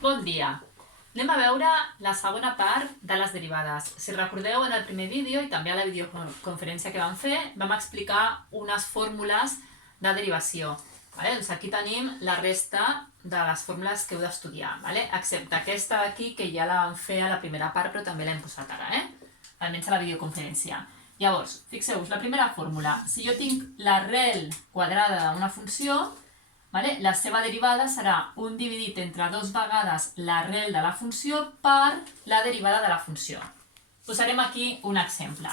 Bon dia! Anem a veure la segona part de les derivades. Si recordeu, en el primer vídeo i també a la videoconferència que vam fer, vam explicar unes fórmules de derivació. Doncs aquí tenim la resta de les fórmules que heu d'estudiar, excepte aquesta d'aquí, que ja la vam fer a la primera part, però també l'hem posat ara, almenys a la videoconferència. Llavors, fixeu-vos, la primera fórmula. Si jo tinc l'arrel quadrada d'una funció, la seva derivada serà 1 dividit entre 2 vegades l'arrel de la funció per la derivada de la funció. Posarem aquí un exemple.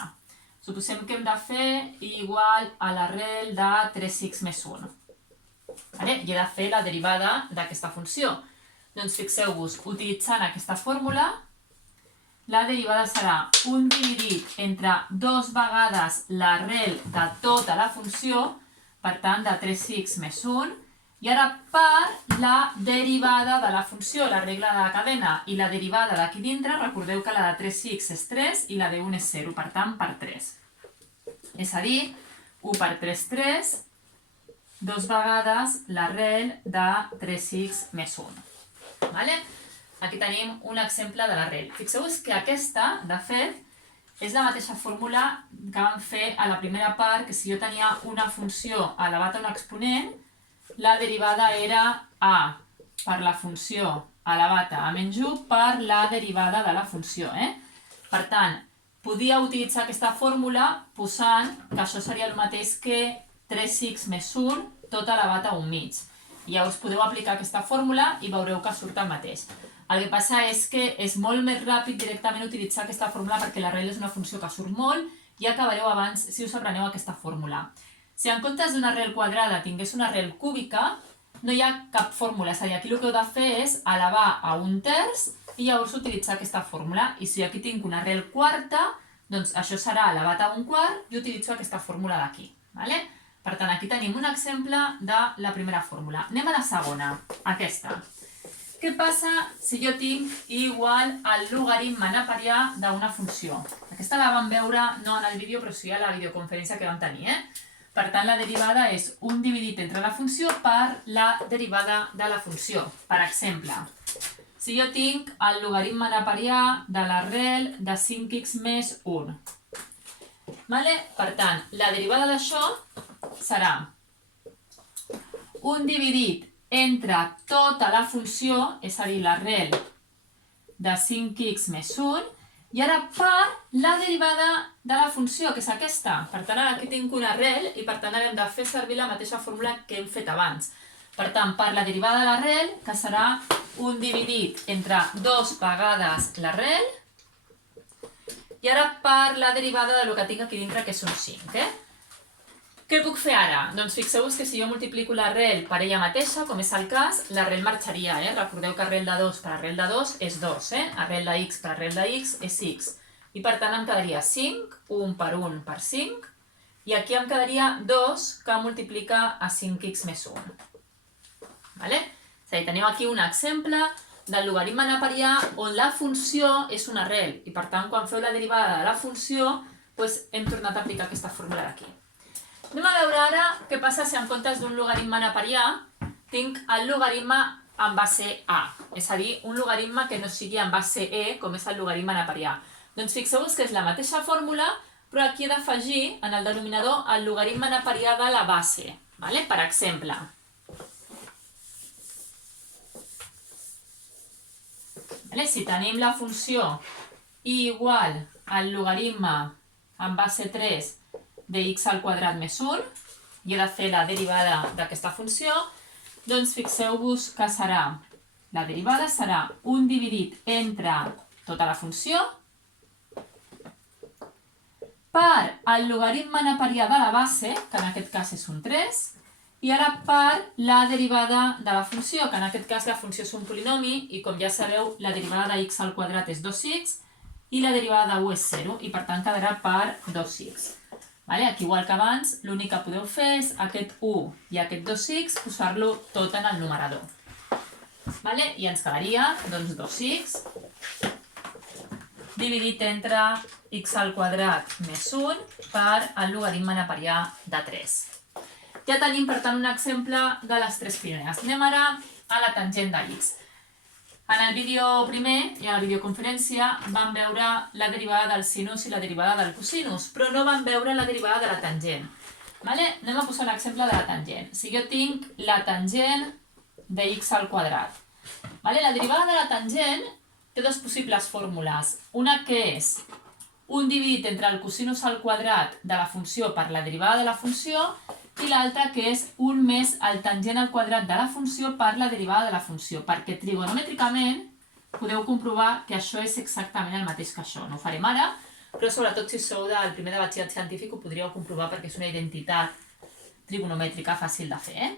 Suposem que hem de fer igual a l'arrel de 3x més 1. I he de fer la derivada d'aquesta funció. Doncs fixeu-vos, utilitzant aquesta fórmula, la derivada serà 1 dividit entre 2 vegades l'arrel de tota la funció, per tant, de 3x més 1, i ara per la derivada de la funció, la regla de la cadena, i la derivada d'aquí dintre, recordeu que la de 3x és 3 i la de 1 és 0, per tant, per 3. És a dir, 1 per 3, 3, 2 vegades l'arrel de 3x més 1. Aquí tenim un exemple de l'arrel. Fixeu-vos que aquesta, de fet, és la mateixa fórmula que vam fer a la primera part, que si jo tenia una funció elevat a un exponent, la derivada era a per la funció elevat a menys 1 per la derivada de la funció. Per tant, podia utilitzar aquesta fórmula posant que això seria el mateix que 3x més 1 tot elevat a 1 mig. I llavors podeu aplicar aquesta fórmula i veureu que surt el mateix. El que passa és que és molt més ràpid directament utilitzar aquesta fórmula perquè l'arrel és una funció que surt molt i acabareu abans si us apreneu aquesta fórmula. Si en comptes d'una arrel quadrada tingués una arrel cúbica, no hi ha cap fórmula. És a dir, aquí el que heu de fer és elevar a 1/3 i llavors utilitzar aquesta fórmula. I si aquí tinc una arrel quarta, doncs això serà elevat a 1/4 i utilitzo aquesta fórmula d'aquí. Per tant, aquí tenim un exemple de la primera fórmula. Anem a la segona, aquesta. Què passa si jo tinc igual al logaritme neperià d'una funció? Aquesta la vam veure no en el vídeo, però sí a la videoconferència que vam tenir. Per tant, la derivada és 1 dividit entre la funció per la derivada de la funció. Per exemple, si jo tinc el logaritme neperià de l'arrel de 5x més 1. Per tant, la derivada d'això serà 1 dividit entre tota la funció, és a dir, l'arrel de 5x més 1, i ara per la derivada de la funció, que és aquesta. Per tant, ara aquí tinc una arrel i per tant ara hem de fer servir la mateixa fórmula que hem fet abans. Per tant, per la derivada de l'arrel, que serà 1 dividit entre 2 vegades l'arrel, i ara per la derivada del que tinc aquí dintre, que són 5. Què puc fer ara? Doncs fixeu-vos que si jo multiplico l'arrel per ella mateixa, com és el cas, l'arrel marxaria. Recordeu que arrel de 2 per arrel de 2 és 2. Arrel de x per arrel de x és x. I per tant em quedaria 5, 1 per 1 per 5, i aquí em quedaria 2 que multiplica a 5x més 1. És a dir, tenim aquí un exemple del logaritme neperià on la funció és una arrel, i per tant quan feu la derivada de la funció hem tornat a aplicar aquesta fórmula d'aquí. Anem a veure ara què passa si en comptes d'un logaritme neperià tinc el logaritme en base a, és a dir, un logaritme que no sigui en base e, com és el logaritme neperià. Doncs fixeu-vos que és la mateixa fórmula, però aquí he d'afegir en el denominador el logaritme neperià de la base. Per exemple, si tenim la funció i igual al logaritme en base 3 de x al quadrat més 1, i he de fer la derivada d'aquesta funció, doncs fixeu-vos que la derivada serà 1 dividit entre tota la funció per el logaritme neperià de la base, que en aquest cas és un 3, i ara per la derivada de la funció, que en aquest cas la funció és un polinomi, i com ja sabeu, la derivada de x al quadrat és 2x, i la derivada de 1 és 0, i per tant quedarà per 2x. Aquí, igual que abans, l'únic que podeu fer és aquest 1 i aquest 2x posar-lo tot en el numerador. I ens quedaria 2x dividit entre x al quadrat més 1 per el logaritme neperià de 3. Ja tenim, per tant, un exemple de les tres primeres. Anem ara a la tangent de x. En el vídeo primer i a la videoconferència vam veure la derivada del sinus i la derivada del cosinus, però no vam veure la derivada de la tangent. Anem a posar l'exemple de la tangent. Si jo tinc la tangent de x al quadrat. La derivada de la tangent té dues possibles fórmules. Una que és un dividit entre el cosinus al quadrat de la funció per la derivada de la funció i l'altra que és un més el tangent al quadrat de la funció per la derivada de la funció, perquè trigonomètricament podeu comprovar que això és exactament el mateix que això. No ho farem ara, però sobretot si sou del primer de batxillerat científic ho podríeu comprovar perquè és una identitat trigonomètrica fàcil de fer.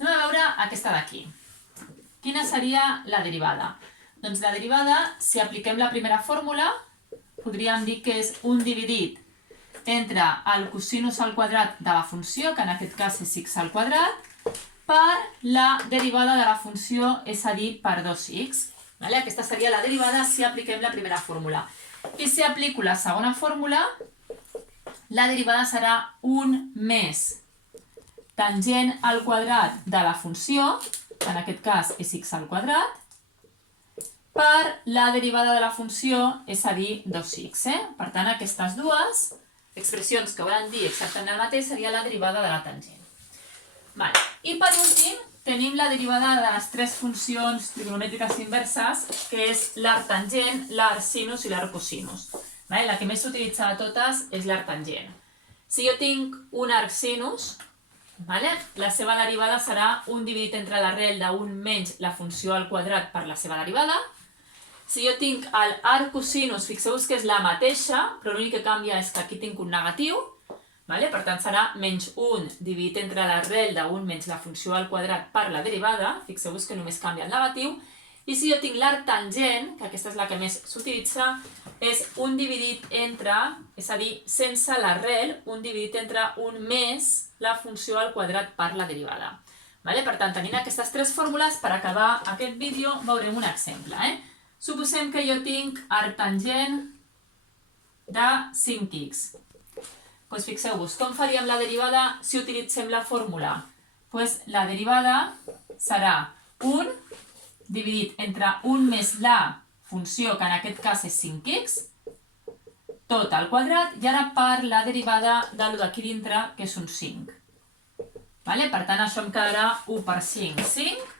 Anem a veure aquesta d'aquí. Quina seria la derivada? Doncs la derivada, si apliquem la primera fórmula, podríem dir que és un dividit entre el cosinus al quadrat de la funció, que en aquest cas és x al quadrat, per la derivada de la funció, és a dir, per 2x. Aquesta seria la derivada si apliquem la primera fórmula. I si aplico la segona fórmula, la derivada serà un més tangent al quadrat de la funció, que en aquest cas és x al quadrat, per la derivada de la funció, és a dir, 2x. Per tant, aquestes dues expressions que volen dir exactament el mateix seria la derivada de la tangent. I per últim, tenim la derivada de les tres funcions trigonomètriques inverses, que és l'arctangent, l'arcsinus i l'arccosinus. La que més s'utilitza de totes és l'arctangent. Si jo tinc un arcsinus, la seva derivada serà un dividit entre l'arrel d'un menys la funció al quadrat per la seva derivada. Si jo tinc l'arccosinus, fixeu-vos que és la mateixa, però l'únic que canvia és que aquí tinc un negatiu. Per tant, serà menys 1 dividit entre l'arrel d'un menys la funció al quadrat per la derivada. Fixeu-vos que només canvia el negatiu. I si jo tinc l'arctangent, que aquesta és la que més s'utilitza, és un dividit entre, és a dir, sense l'arrel, un dividit entre un més la funció al quadrat per la derivada. Per tant, tenint aquestes tres fórmules, per acabar aquest vídeo veurem un exemple. Suposem que jo tinc arctangent de 5x. Fixeu-vos, com faríem la derivada si utilitzem la fórmula? La derivada serà 1 dividit entre 1 més la funció, que en aquest cas és 5x, tot al quadrat, i ara per la derivada de l' d'aquí dintre, que és un 5. Per tant, això em quedarà 1 per 5, 5,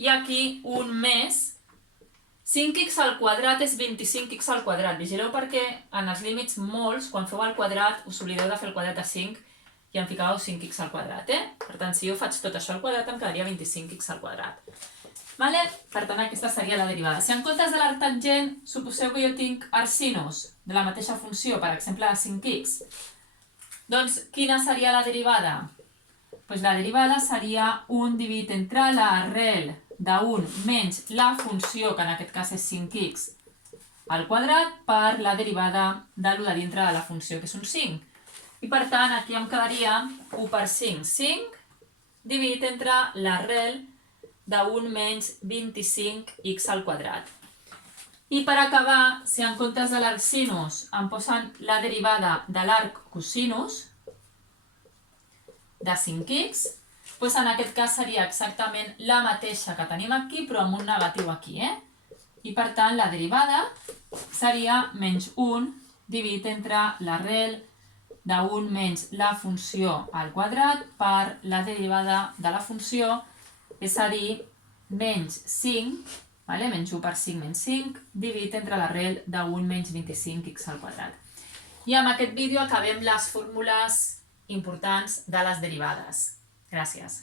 i aquí 1 més 5x al quadrat és 25x al quadrat. Vigileu perquè en els límits molts, quan feu al quadrat, us oblideu de fer el quadrat a 5 i en ficàveu 5x al quadrat. Per tant, si jo faig tot això al quadrat, em quedaria 25x al quadrat. Per tant, aquesta seria la derivada. Si en comptes de l'arctangent, suposeu que jo tinc arcsinus de la mateixa funció, per exemple, de 5x, doncs quina seria la derivada? La derivada seria un dividit entre l'arrel d'un menys la funció, que en aquest cas és 5x, al quadrat per la derivada de l' de dintre de la funció, que és un 5. I per tant, aquí em quedaria 1 per 5, 5, dividit entre l'arrel d'un menys 25x al quadrat. I per acabar, si en comptes de l'arcsinus em posen la derivada de l'arccosinus de 5x, en aquest cas seria exactament la mateixa que tenim aquí, però amb un negatiu aquí. I per tant, la derivada seria menys 1 dividit entre l'arrel d'un menys la funció al quadrat per la derivada de la funció, és a dir, menys 5, menys 1 per 5 menys 5, dividit entre l'arrel d'un menys 25x al quadrat. I amb aquest vídeo acabem les fórmules importants de les derivades. Gràcies.